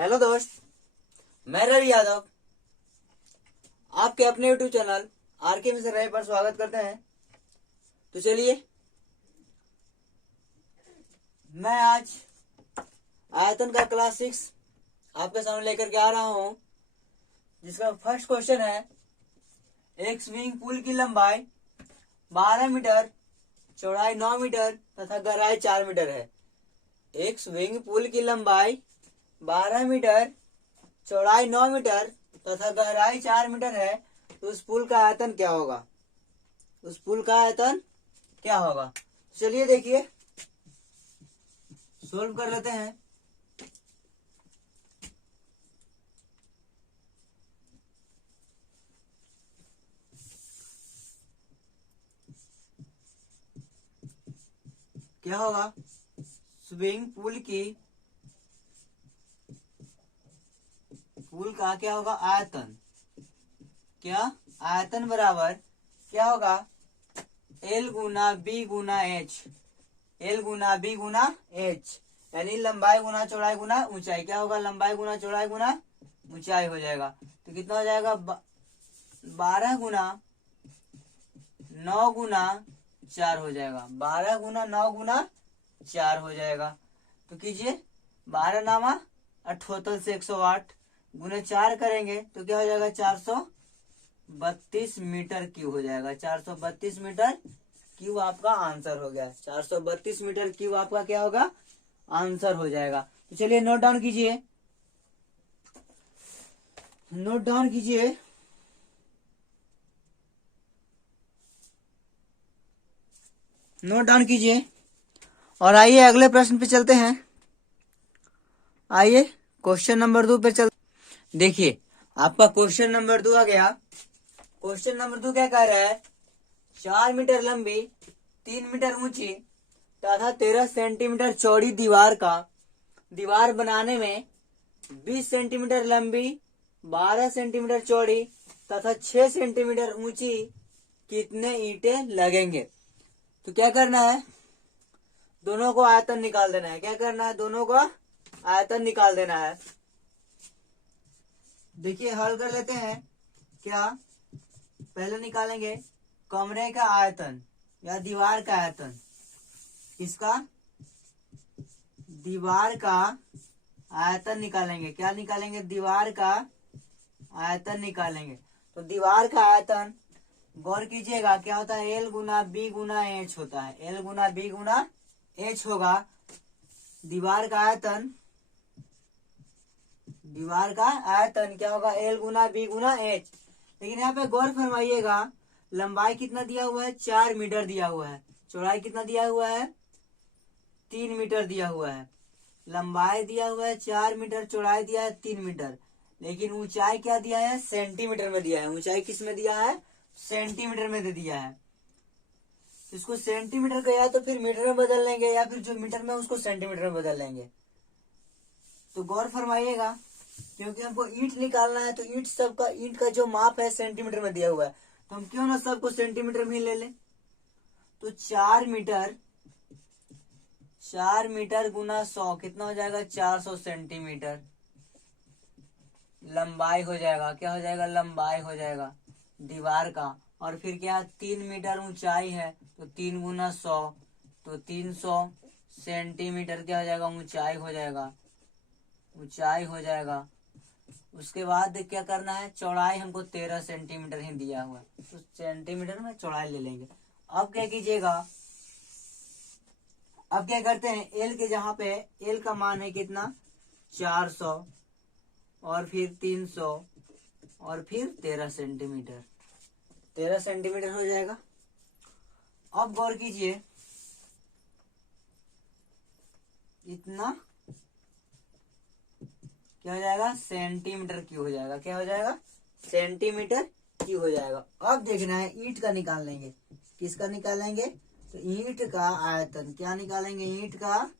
Hello दोस्त, मैं रवि यादव आपके अपने यूट्यूब चैनल आरके मिशन रहे पर स्वागत करते हैं। तो चलिए, मैं आज आयतन का क्लास 6 आपके सामने लेकर के आ रहा हूं, जिसका फर्स्ट क्वेश्चन है एक स्विमिंग पूल की लंबाई 12 मीटर, चौड़ाई 9 मीटर तथा गहराई 4 मीटर है। एक स्विमिंग पूल की लंबाई 12 मीटर, चौड़ाई 9 मीटर तथा गहराई 4 मीटर है, तो उस पुल का आयतन क्या होगा? उस पुल का आयतन क्या होगा? चलिए देखिए, सोल्व कर लेते हैं। क्या होगा? स्विमिंग पूल का क्या होगा? आयतन। क्या? आयतन बराबर क्या होगा? एल गुना बी गुना एच। एल गुना बी गुना एच, यानी लंबाई गुना चौड़ाई गुना ऊंचाई। क्या होगा? लंबाई गुना चौड़ाई गुना ऊंचाई हो जाएगा। तो कितना हो जाएगा? 12 गुना 9 गुना 4 हो जाएगा। 12 गुना 9 गुना 4 हो जाएगा। तो कीजिए, 12 नामा 78 से 108 गुने 4 करेंगे तो क्या हो जाएगा? 432 मीटर क्यूब हो जाएगा। 432 मीटर क्यूब आपका आंसर हो गया। 432 मीटर क्यूब आपका क्या होगा? आंसर हो जाएगा। तो चलिए नोट डाउन कीजिए, नोट डाउन कीजिए। नोट डाउन कीजिए और आइए अगले प्रश्न पे चलते हैं। आइए क्वेश्चन नंबर 2 पे चल। देखिए, आपका क्वेश्चन नंबर 2 आ गया। क्वेश्चन नंबर 2 क्या कह रहा है? 4 मीटर लंबी, 3 मीटर ऊंची तथा 13 सेंटीमीटर चौड़ी दीवार बनाने में 20 सेंटीमीटर लंबी, 12 सेंटीमीटर चौड़ी तथा 6 सेंटीमीटर ऊंची कितने ईंटें लगेंगे? तो क्या करना है? दोनों को आयतन निकाल देना है। क्या करना है? दोनों को आयतन निकाल देना है। देखिए, हल कर लेते हैं। क्या? पहले निकालेंगे कमरे का आयतन या दीवार का आयतन। किसका? दीवार का आयतन निकालेंगे। क्या निकालेंगे? दीवार का आयतन निकालेंगे। तो दीवार का आयतन गौर कीजिएगा, क्या होता है? एल गुना बी गुना एच होता है। एल गुना बी गुना एच होगा। दीवार का आयतन क्या होगा? एल गुना बी गुना एच। लेकिन यहाँ पे गौर फरमाइएगा, लंबाई कितना दिया हुआ है? 4 मीटर दिया हुआ है। चौड़ाई कितना दिया हुआ है? 3 मीटर दिया हुआ है। लंबाई दिया हुआ है 4 मीटर, चौड़ाई दिया है 3 मीटर, लेकिन ऊंचाई क्या दिया है? सेंटीमीटर में दिया है। ऊंचाई किस में दिया है? सेंटीमीटर में दे दिया है। इसको सेंटीमीटर का या तो फिर मीटर में बदल लेंगे, या फिर जो मीटर में उसको सेंटीमीटर में बदल लेंगे। तो गौर फरमाइएगा, क्योंकि हमको ईंट निकालना है, तो ईंट का जो माप है सेंटीमीटर में दिया हुआ है, तो हम क्यों ना सबको सेंटीमीटर में ले लें। तो 4 मीटर गुना 100 कितना हो जाएगा? 400 सेंटीमीटर लंबाई हो जाएगा। क्या हो जाएगा? लंबाई हो जाएगा दीवार का। और फिर क्या? 3 मीटर ऊंचाई है, तो 3 गुना 100 तो 300 सेंटीमीटर क्या हो जाएगा? ऊंचाई हो जाएगा। ऊंचाई हो जाएगा। उसके बाद क्या करना है? चौड़ाई हमको 13 सेंटीमीटर ही दिया हुआ है, तो सेंटीमीटर में चौड़ाई ले लेंगे। अब क्या कीजिएगा? अब क्या करते हैं? एल के जहां पे एल का मान है कितना? 400 और फिर 300 और फिर 13 सेंटीमीटर। 13 सेंटीमीटर हो जाएगा। अब गौर कीजिए, इतना क्या हो जाएगा? सेंटीमीटर क्यूब हो जाएगा। क्या हो जाएगा? सेंटीमीटर क्यूब हो जाएगा। अब देखना है, ईंट का निकाल लेंगे। किसका निकालेंगे? तो ईंट का आयतन। क्या निकालेंगे? ईंट का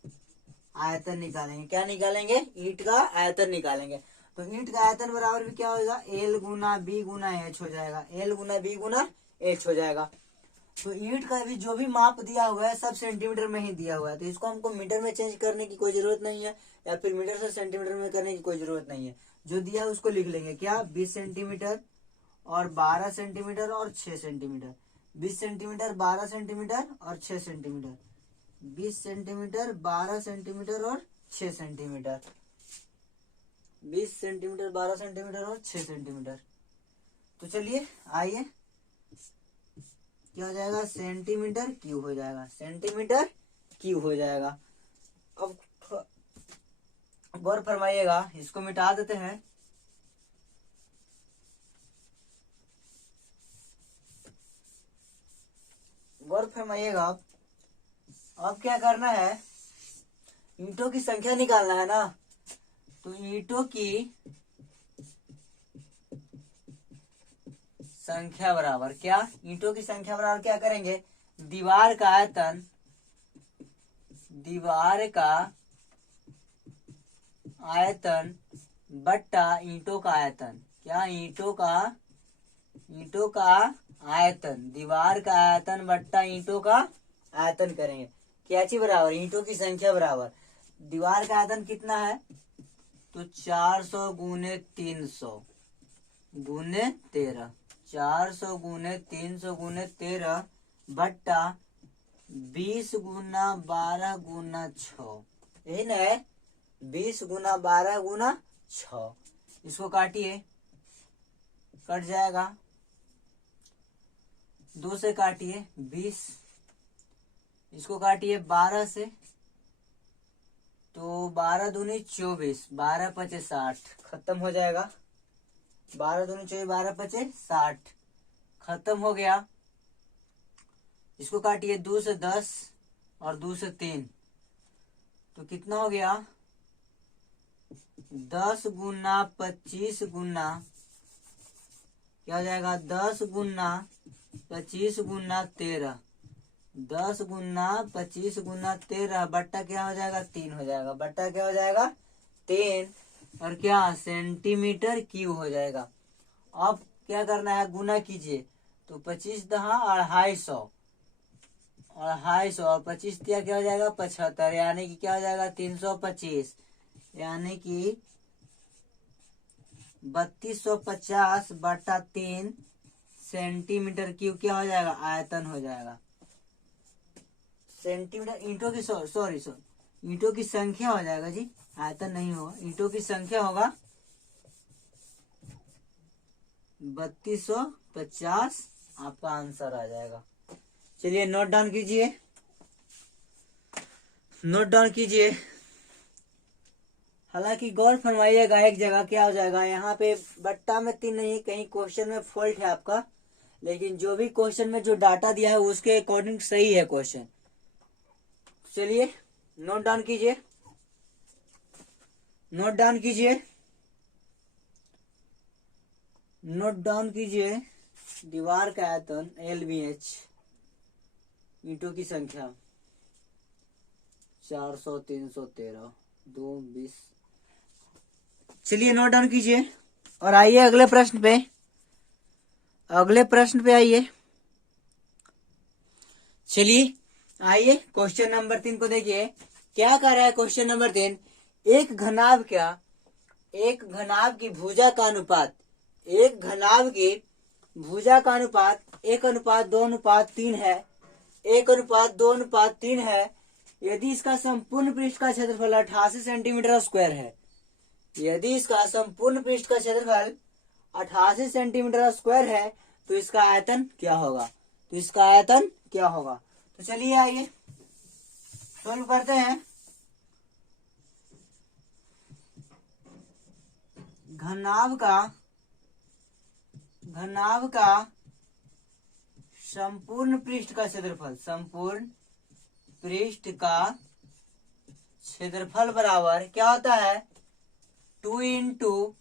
आयतन निकालेंगे। क्या निकालेंगे? ईंट का आयतन निकालेंगे। तो ईंट का आयतन बराबर भी क्या होगा? एल गुना बी गुना एच हो जाएगा। एल गुना बी गुना एच हो जाएगा। तो ईंट का भी जो भी माप दिया हुआ है सब सेंटीमीटर में ही दिया हुआ है, तो इसको हमको मीटर में चेंज करने की कोई जरूरत नहीं है, या फिर मीटर से सेंटीमीटर में करने की कोई जरूरत नहीं है। जो दिया है उसको लिख लेंगे, क्या 20 सेंटीमीटर और 12 सेंटीमीटर और 6 सेंटीमीटर। 20 सेंटीमीटर 12 सेंटीमीटर और 6 सेंटीमीटर। 20 सेंटीमीटर 12 सेंटीमीटर और 6 सेंटीमीटर। 20 सेंटीमीटर 12 सेंटीमीटर और 6 सेंटीमीटर। तो चलिए आइए, क्या हो जाएगा, सेंटीमीटर क्यूब हो जाएगा, सेंटीमीटर क्यूब हो जाएगा। अब गौर फरमाइएगा, इसको मिटा देते हैं। गौर फरमाइएगा, अब क्या करना है, ईंटों की संख्या निकालना है ना। तो ईंटों की संख्या बराबर क्या, ईंटों की संख्या बराबर क्या करेंगे, दीवार का आयतन, दीवार का आयतन बट्टा ईंटों का आयतन। क्या, ईंटों का आयतन, दीवार का आयतन बट्टा ईंटों का आयतन करेंगे। क्या चीज बराबर, ईंटों की संख्या बराबर दीवार का आयतन कितना है, तो 400 गुने 300 गुने 13, 400 गुने 300 गुने 13 बट्टा 20 गुना 12 गुना 6, यही ना है, 20 गुना 12 गुना 6। इसको काटिए, कट जाएगा, 2 से काटिए 20, इसको काटिए 12 से, तो 12 दूनी 24, 12 पचे 60, खत्म हो जाएगा। 12 दूनी 24, 12 पचे 60, खत्म हो गया। इसको काटिए 2 से 10 और 2 से 3, तो कितना हो गया, 10 गुना 25 गुना, क्या हो जाएगा, 10 गुना 25 गुना 13, 10 गुना 25 गुना 13 बट्टा क्या हो जाएगा, 3 हो जाएगा, बट्टा क्या हो जाएगा, 3, और क्या, सेंटीमीटर क्यूब हो जाएगा। अब क्या करना है, गुना कीजिए, तो 25 दहा 250, 250 और 25 दिया क्या हो जाएगा, 75, यानी कि क्या हो जाएगा, 325, यानी कि 3250 बटा 3 सेंटीमीटर क्यूब क्या हो जाएगा, आयतन हो जाएगा। सेंटीमीटर ईंटों की सॉरी ईंटों की संख्या हो जाएगा जी, आयतन नहीं होगा, ईंटों की संख्या होगा 3250, आपका आंसर आ जाएगा। चलिए नोट डाउन कीजिए, नोट डाउन कीजिए। हालांकि गौर फरमाइएगा, एक जगह क्या हो जाएगा, यहाँ पे बट्टा में 3 नहीं, कहीं क्वेश्चन में फॉल्ट है आपका, लेकिन जो भी क्वेश्चन में जो डाटा दिया है उसके अकॉर्डिंग सही है क्वेश्चन। चलिए नोट डाउन कीजिए, नोट डाउन कीजिए, नोट डाउन कीजिए। दीवार का आयतन LBH, ईंटों की संख्या 400 313 2 20। चलिए नोट डाउन कीजिए और आइए अगले प्रश्न पे, अगले प्रश्न पे आइए। चलिए आइए क्वेश्चन नंबर 3 को देखिए, क्या कर रहा है क्वेश्चन नंबर 3, एक घनाभ एक घनाभ की भुजा का अनुपात, एक घनाभ की भुजा का अनुपात 1:2:3 है, 1:2:3 है, यदि इसका संपूर्ण पृष्ठ का क्षेत्रफल 88 सेंटीमीटर स्क्वायर है, यदि इसका संपूर्ण पृष्ठ का क्षेत्रफल 88 सेंटीमीटर स्क्वायर है, तो इसका आयतन क्या होगा, तो इसका आयतन क्या होगा। तो चलिए आइए सोल्व करते हैं। घनाभ का संपूर्ण पृष्ठ का क्षेत्रफल, संपूर्ण पृष्ठ का क्षेत्रफल बराबर क्या होता है, 2 इंटू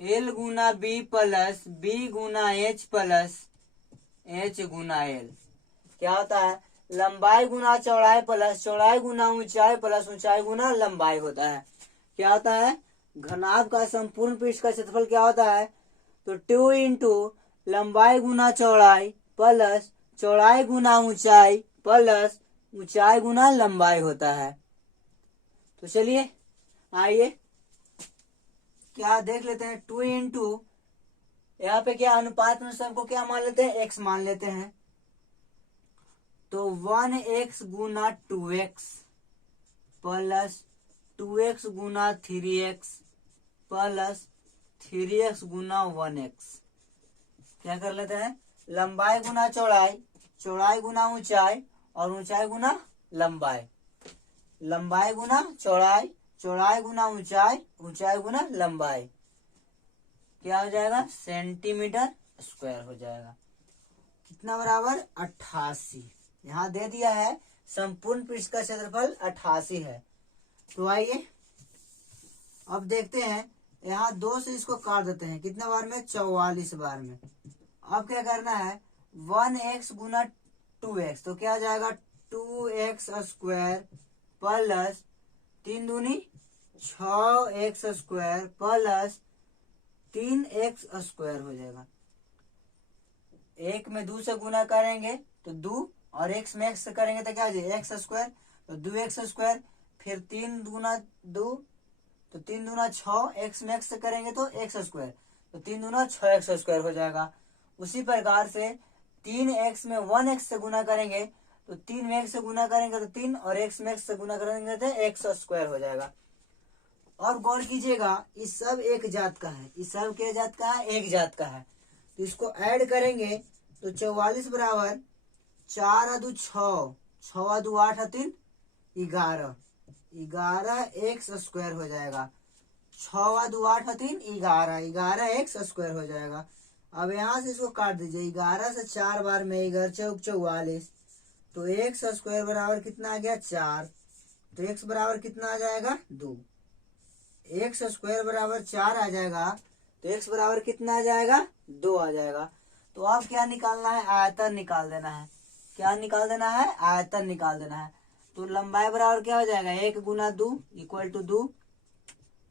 L गुना B प्लस B गुना H प्लस H गुना L। क्या होता है, लंबाई गुना चौड़ाई प्लस चौड़ाई गुना ऊंचाई प्लस ऊंचाई गुना लंबाई होता है। क्या होता है, घनाभ का संपूर्ण पृष्ठ का क्षेत्रफल क्या होता है, तो 2 इंटू लंबाई गुना चौड़ाई प्लस चौड़ाई गुना ऊंचाई प्लस ऊंचाई गुना लंबाई होता है। तो चलिए आइए क्या देख लेते हैं, 2 इंटू यहाँ पे क्या अनुपात में सबको क्या मान लेते हैं, x मान लेते हैं। तो 1x गुना 2x प्लस 2x गुना 3x प्लस 3x गुना 1x। क्या कर लेते हैं, लंबाई गुना चौड़ाई, चौड़ाई गुना ऊंचाई और ऊंचाई गुना लंबाई, लंबाई गुना चौड़ाई, चौड़ाई गुना ऊंचाई, ऊंचाई गुना लंबाई, क्या हो जाएगा, सेंटीमीटर स्क्वायर हो जाएगा। कितना बराबर 88। यहाँ दे दिया है संपूर्ण पृष्ठ का क्षेत्रफल 88 है। तो आइए अब देखते हैं, यहाँ 2 से इसको काट देते हैं, कितने बार में, 44 बार में। अब क्या करना है, 1x गुना 2x, तो क्या हो जाएगा 2x स्क्वायर प्लस 3 दूनी 6x square plus 3x square हो जाएगा। एक में 2 से गुना करेंगे तो 2 और x में x से करेंगे तो क्या हो जाएगा, x स्क्वायर, तो 2x स्क्वायर, फिर 3 गुना 2 तो 3 दूना 6, x में x से करेंगे तो x स्क्वायर, तो 3 दूना 6x स्क्वायर हो जाएगा। उसी प्रकार से 3x में 1x से गुना करेंगे तो 3 में x से गुना करेंगे तो 3 और x में x से गुना करेंगे तो x स्क्वायर हो जाएगा। और गौर कीजिएगा, इस सब एक जात का है, इस सब के जात का है, एक जात का है। तो इसको ऐड करेंगे तो 44 बराबर 4 अदू 6, 6 अदू 8 3 11, 11x स्क्वायर हो जाएगा। 6 अदू 8 3 11, 11x स्क्वायर हो जाएगा। अब यहाँ से इसको काट दीजिए, 11 से 4 बार में 11 चौक 44, तो x स्क्वायर बराबर कितना आ गया 4, तो x बराबर कितना आ जाएगा 2, x स्क्वायर बराबर 4 आ जाएगा, तो x बराबर कितना आ जाएगा 2 आ जाएगा। तो अब क्या निकालना है, आयतन निकाल देना है। क्या निकाल देना है, आयतन निकाल देना है। तो लंबाई बराबर क्या हो जाएगा, 1 गुना 2 इक्वल टू 2,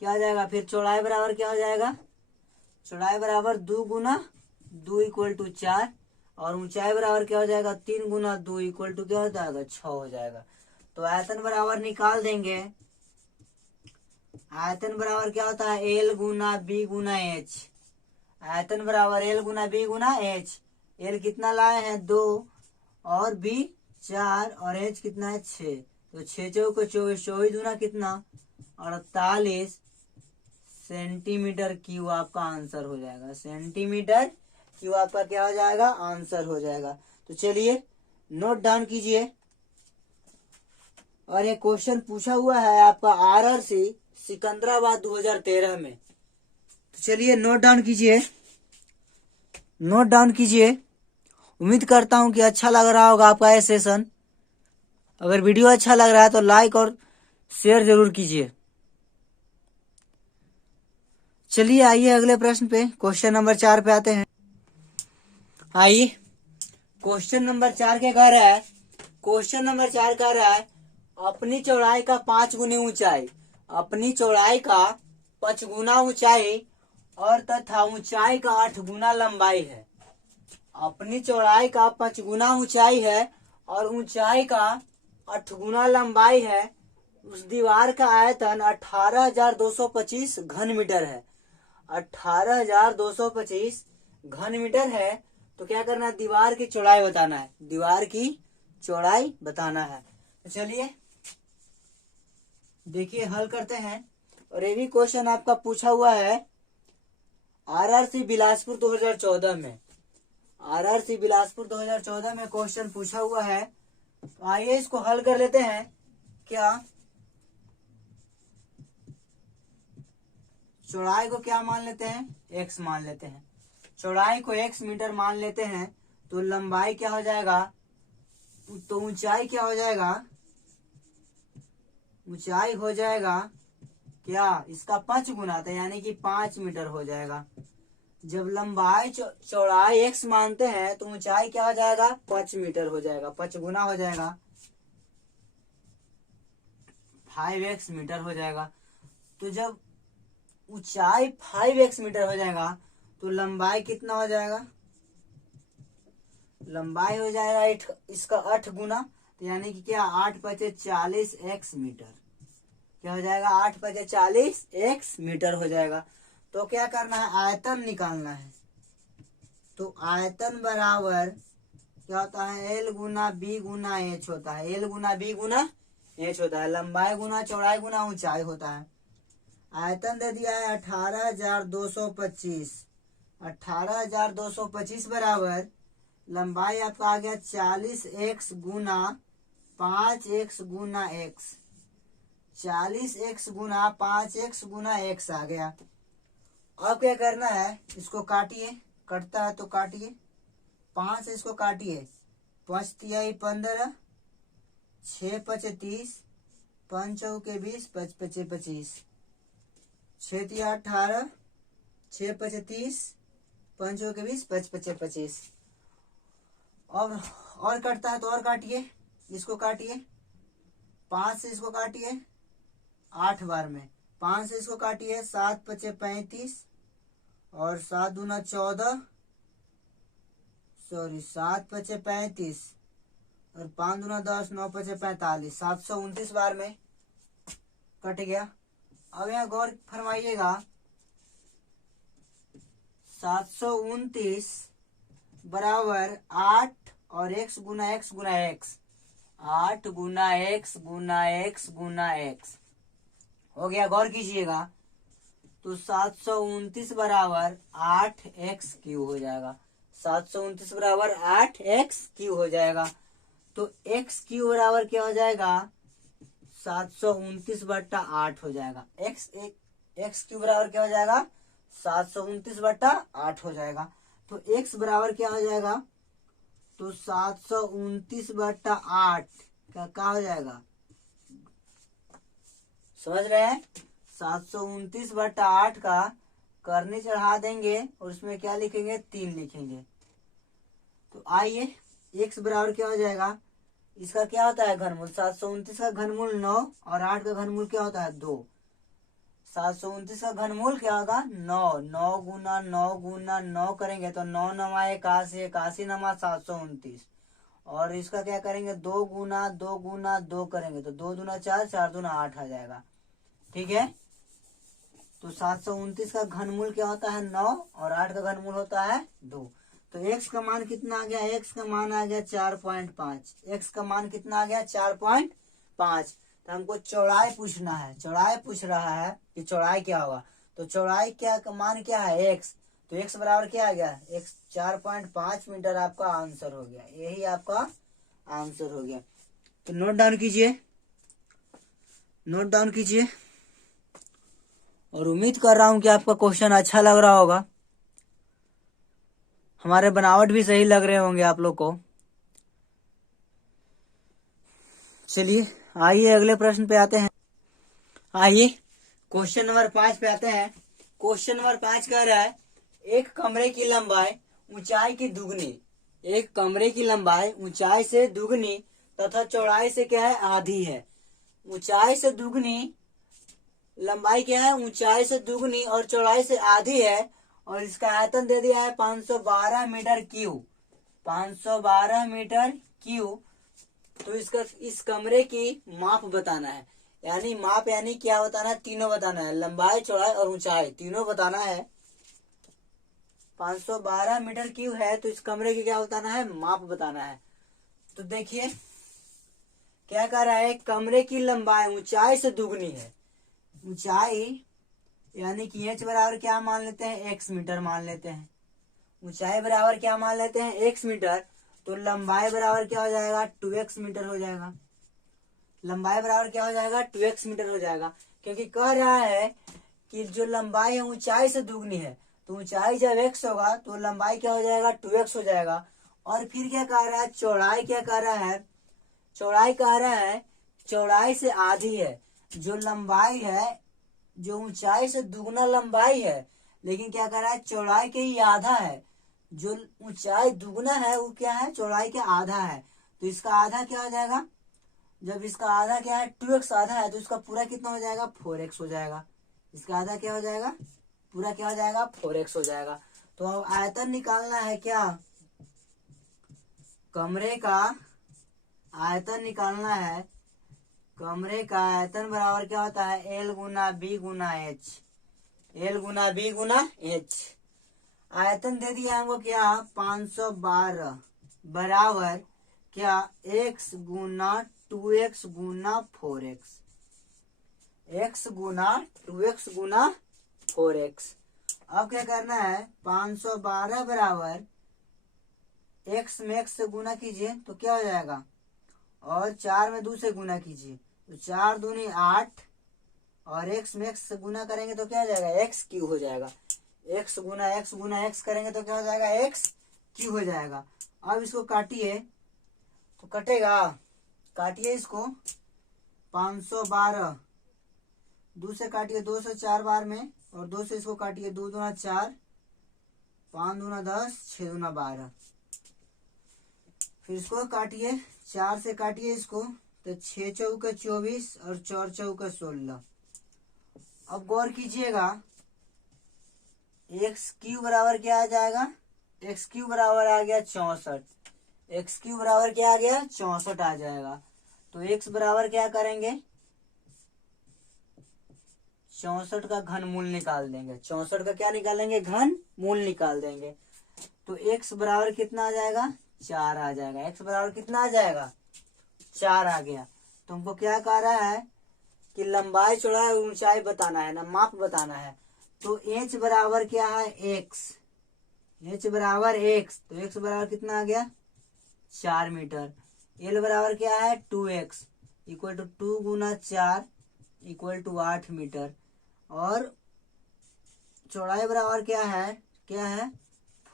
क्या हो जाएगा, फिर चौड़ाई बराबर क्या हो जाएगा, चौड़ाई बराबर 2 गुना 2 इक्वल टू 4, और ऊंचाई बराबर क्या हो जाएगा, 3 गुना 2 इक्वल टू क्या हो जाएगा 6 हो जाएगा। तो आयतन बराबर निकाल देंगे, आयतन बराबर क्या होता है, एल गुना बी गुना एच। आयतन बराबर एल गुना बी गुना एच। एल कितना लाए हैं 2 और बी 4 और एच कितना है 6, तो 6 चौक 24, 24 दूना कितना 48 सेंटीमीटर क्यूब आपका आंसर हो जाएगा। सेंटीमीटर क्यूब आपका क्या हो जाएगा, आंसर हो जाएगा। तो चलिए नोट डाउन कीजिए। और ये क्वेश्चन पूछा हुआ है आपका RRC सिकंदराबाद 2013 में। तो चलिए नोट डाउन कीजिए, नोट डाउन कीजिए। उम्मीद करता हूं कि अच्छा लग रहा होगा आपका ये सेशन। अगर वीडियो अच्छा लग रहा है तो लाइक और शेयर जरूर कीजिए। चलिए आइए अगले प्रश्न पे, क्वेश्चन नंबर 4 पे आते हैं। आइए क्वेश्चन नंबर 4 क्या कह रहा है, क्वेश्चन नंबर 4 कह रहा है अपनी चौड़ाई का 5 गुनी ऊंचाई, अपनी चौड़ाई का 5 गुना ऊंचाई और तथा ऊंचाई का 8 गुना लंबाई है। अपनी चौड़ाई का 5 गुना ऊंचाई है और ऊंचाई का 8 गुना लंबाई है। उस दीवार का आयतन 18,225 घन मीटर है। 18,225 घन मीटर है। तो क्या करना है, दीवार की चौड़ाई बताना है, दीवार की चौड़ाई बताना है। तो चलिए देखिए हल करते हैं। और ये भी क्वेश्चन आपका पूछा हुआ है RRC बिलासपुर 2014 में। RRC बिलासपुर 2014 में क्वेश्चन पूछा हुआ है। तो आइए इसको हल कर लेते हैं। क्या चौड़ाई को क्या मान लेते हैं, x मान लेते हैं। चौड़ाई को x मीटर मान लेते हैं। तो लंबाई क्या हो जाएगा, तो ऊंचाई क्या हो जाएगा, ऊंचाई हो जाएगा क्या इसका 5 गुना, था यानी कि 5 मीटर हो जाएगा। जब लंबाई चौड़ाई x मानते हैं तो ऊंचाई क्या हो जाएगा 5 मीटर हो जाएगा, 5 गुना हो जाएगा 5x मीटर हो जाएगा। तो जब ऊंचाई 5x मीटर हो जाएगा तो लंबाई कितना हो जाएगा, लंबाई हो जाएगा इसका 8 गुना, तो यानी कि क्या 8 पचे 40 एक्स मीटर। क्या हो जाएगा 8 पचे 40 एक्स मीटर हो जाएगा। तो क्या करना है, आयतन निकालना है। तो आयतन बराबर क्या होता है, एल गुना बी गुना एच होता है। एल गुना बी गुना एच होता है। लंबाई गुना चौड़ाई गुना ऊंचाई होता है। आयतन दे दिया है 18,225। 18,225 बराबर लंबाई आपका आ गया 40 एक्स गुना 5 एक्स गुना एक्स। 40 एक्स गुना 5 एक्स गुना एक्स आ गया। अब क्या करना है, इसको काटिए, कटता है तो काटिए। 5 से इसको काटिए, 5 तिहाई 15, 6 पचे 30, 5 चौके 20, 5 पचे 25, 6 तिया 18, 6 पचे 30, 5 चौके 20, 5 पचे 25। और कटता है तो और काटिए, इसको काटिए। 5 से इसको काटिए 8 बार में। 5 से इसको काटिए 7 पचे 35 और 7 दूना 14, सॉरी 7 पचे 35 और 5 दूना 10, 9 पचे 45, 729 बार में कट गया। अब यहाँ गौर फरमाइएगा, 729 बराबर 8 और एक्स गुना एक्स गुना एक्स। 8 गुना एक्स गुना एक्स गुना एक्स हो गया। गौर कीजिएगा, तो 729 बराबर 8 एक्स क्यू हो जाएगा। 729 बराबर 8 एक्स क्यू हो जाएगा। तो एक्स क्यू बराबर क्या हो जाएगा, 729 बट्टा 8 हो जाएगा। एक्स क्यू बराबर क्या हो जाएगा, 729 बट्टा 8 हो जाएगा। तो एक्स बराबर क्या हो जाएगा, तो 729 बट्टा 8 क्या हो जाएगा, समझ रहे हैं। 729 बट्टा 8 का करनी चढ़ा देंगे और उसमें क्या लिखेंगे, 3 लिखेंगे। तो आइए, एक्स बराबर क्या हो जाएगा, इसका क्या होता है घनमूल, 729 का घनमूल 9 और 8 का घनमूल क्या होता है 2। 729 का घनमूल क्या होगा 9। 9 गुना 9 गुना 9 करेंगे तो 9 नमा 81, 81 नमा 729। और इसका क्या करेंगे 2 गुना 2 गुना 2 करेंगे तो 2 दूना 4, 4 दूना 8 आ जाएगा। ठीक है। तो 729 का घनमूल क्या होता है 9 और 8 का घनमूल होता है 2। तो x का मान कितना आ गया, x का मान आ गया 4.5। x का मान कितना आ गया 4.5। तो हमको चौड़ाई पूछना है, चौड़ाई पूछ रहा है कि चौड़ाई क्या होगा। तो चौड़ाई क्या का मान क्या है x। तो x बराबर क्या आ गया, x 4.5 मीटर आपका आंसर हो गया। यही आपका आंसर हो गया। तो नोट डाउन कीजिए, नोट डाउन कीजिए। और उम्मीद कर रहा हूं कि आपका क्वेश्चन अच्छा लग रहा होगा। हमारे बनावट भी सही लग रहे होंगे आप लोग को। चलिए आइए अगले प्रश्न पे आते हैं। आइए क्वेश्चन नंबर 5 पे आते हैं। क्वेश्चन नंबर 5 कह रहा है, एक कमरे की लंबाई ऊंचाई की दुगनी, एक कमरे की लंबाई ऊंचाई से दुगनी तथा चौड़ाई से क्या है आधी है। ऊंचाई से दुगनी, लंबाई क्या है ऊंचाई से दुगनी और चौड़ाई से आधी है। और इसका आयतन दे दिया है 512 मीटर क्यूब। 512 metre cube. तो इसका इस कमरे की माप बताना है। यानी माप यानी क्या बताना है, तीनों बताना है, लंबाई चौड़ाई और ऊंचाई तीनों बताना है। 512 मीटर क्यूब है तो इस कमरे की क्या बताना है, माप बताना है। तो देखिए क्या कर रहा है, कमरे की लंबाई ऊंचाई से दुगनी है। ऊंचाई यानी कि h बराबर क्या मान लेते हैं, x मीटर मान लेते हैं। ऊंचाई बराबर क्या मान लेते हैं, x मीटर। तो लंबाई बराबर क्या हो जाएगा 2x मीटर हो जाएगा। लंबाई बराबर क्या हो जाएगा 2x मीटर हो जाएगा। क्योंकि कह रहा है कि जो लंबाई है ऊंचाई से दुगनी है, तो ऊंचाई जब x होगा तो लंबाई क्या हो जाएगा 2x हो जाएगा। और फिर क्या कह रहा है, चौड़ाई क्या कह रहा है, चौड़ाई कह रहा है चौड़ाई से आधी है। जो लंबाई है, जो ऊंचाई से दुगना लंबाई है, लेकिन क्या कर रहा है चौड़ाई के ही आधा है। जो ऊंचाई दुगना है वो क्या है, चौड़ाई के आधा है। तो इसका आधा क्या हो जाएगा, जब इसका आधा क्या है 2x आधा है तो इसका पूरा कितना हो जाएगा 4x हो जाएगा। इसका आधा क्या हो जाएगा, पूरा क्या हो जाएगा 4x हो जाएगा। तो अब आयतन निकालना है क्या, कमरे का आयतन निकालना है। कमरे का आयतन बराबर क्या होता है, एल गुना बी गुना एच। एल गुना बी गुना एच। आयतन दे दिया हमको क्या, 512 बराबर क्या, x गुना 2x गुना 4x। x गुना 2x गुना 4x। अब क्या करना है, 512 बराबर x में x से गुना कीजिए तो क्या हो जाएगा, और 4 में 2 से गुना कीजिए तो 4 दूनी 8, और x में x से गुना करेंगे तो क्या हो जाएगा, x क्यू हो जाएगा। x गुना x करेंगे तो क्या हो जाएगा, x क्यू हो जाएगा। अब इसको काटिए तो कटेगा, काटिए इसको। 512 2 से काटिए, 2 से 4 बार में, और 2 से इसको काटिए, 2 दूना 4, 5 दूना 10, 6 दूना 12। फिर इसको काटिए, 4 से काटिए इसको तो 6 चौके 24 और 4 चौके 16। अब गौर कीजिएगा, एक्स क्यू बराबर क्या आ जाएगा, एक्स क्यू बराबर आ गया 64। एक्स क्यू बराबर क्या आ गया, 64 आ जाएगा। तो एक्स बराबर क्या करेंगे, 64 का घनमूल निकाल देंगे। 64 का क्या निकालेंगे, घन मूल निकाल देंगे। तो x बराबर कितना आ जाएगा, 4 आ जाएगा। x बराबर कितना आ जाएगा, 4 आ गया। तो हमको क्या कह रहा है कि लंबाई चौड़ाई ऊंचाई बताना है ना, माप बताना है। तो h बराबर क्या है, x। h बराबर x, तो x बराबर कितना आ गया, 4 मीटर। l बराबर क्या है, 2x इक्वल टू 2 गुना 4 इक्वल टू 8 मीटर। और चौड़ाई बराबर क्या है,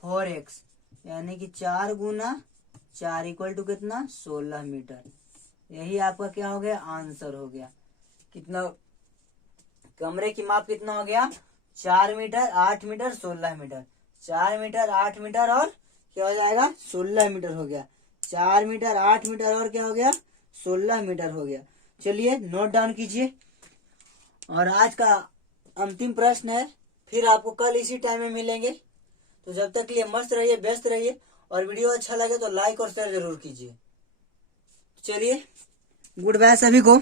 4x, यानी कि 4 गुना 4 इक्वल टू कितना, 16 मीटर। यही आपका क्या हो गया, आंसर हो गया। कितना, कमरे की माप कितना हो गया, 4 metre 8 metre 16 metre. 4 metre 8 metre और क्या हो जाएगा, 16 मीटर हो गया। 4 मीटर 8 मीटर और क्या हो गया, 16 मीटर हो गया। चलिए नोट डाउन कीजिए। और आज का अंतिम प्रश्न है, फिर आपको कल इसी टाइम में मिलेंगे। तो जब तक के लिए मस्त रहिए, व्यस्त रहिए, और वीडियो अच्छा लगे तो लाइक और शेयर जरूर कीजिए। चलिए गुड बाय सभी को।